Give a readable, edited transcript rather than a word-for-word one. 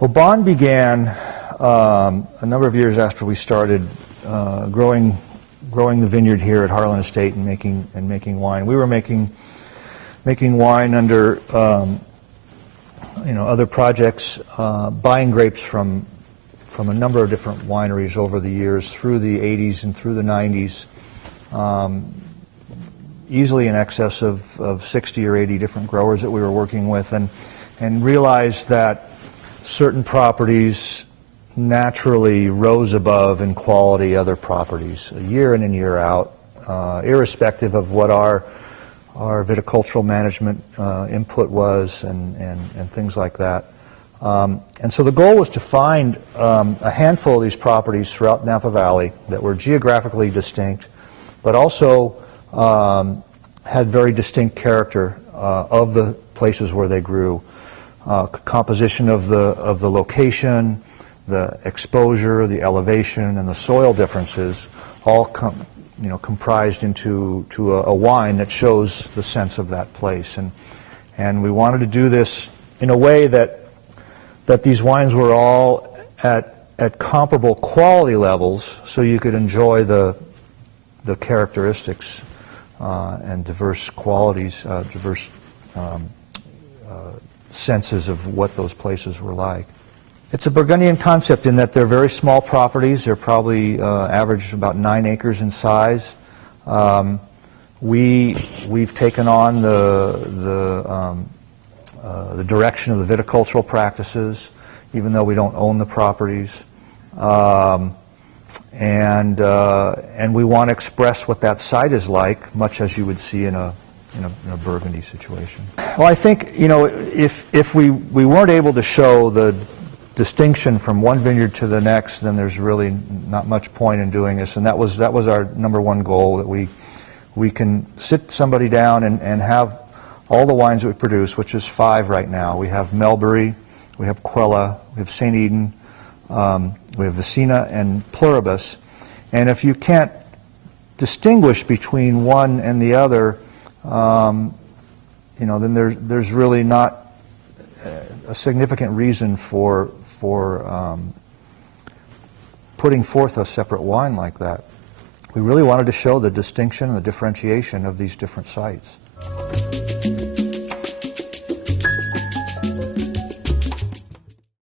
Well, Bond began a number of years after we started growing the vineyard here at Harlan Estate and making wine. We were making wine under other projects, buying grapes from a number of different wineries over the years through the 80s and through the 90s, easily in excess of 60 or 80 different growers that we were working with, and realized that certain properties naturally rose above in quality other properties, year in and year out, irrespective of what our viticultural management input was and things like that. And so the goal was to find a handful of these properties throughout Napa Valley that were geographically distinct, but also had very distinct character of the places where they grew. Composition of the location, the exposure, the elevation, and the soil differences all comprised into a wine that shows the sense of that place. And we wanted to do this in a way that these wines were all at comparable quality levels, so you could enjoy the characteristics and diverse qualities, diverse senses of what those places were like. It's a Burgundian concept in that they're very small properties. They're probably average about 9 acres in size. We've taken on the direction of the viticultural practices, even though we don't own the properties, and we want to express what that site is like, much as you would see in a Burgundy situation. Well, I think if we weren't able to show the distinction from one vineyard to the next, then there's really not much point in doing this. And that was our number one goal, that we can sit somebody down and have all the wines that we produce, which is 5 right now. We have Melbury, we have Quella, we have St. Eden, we have Vicina and Pluribus. And if you can't distinguish between one and the other, then there's really not a significant reason for putting forth a separate wine like that. We really wanted to show the distinction and the differentiation of these different sites.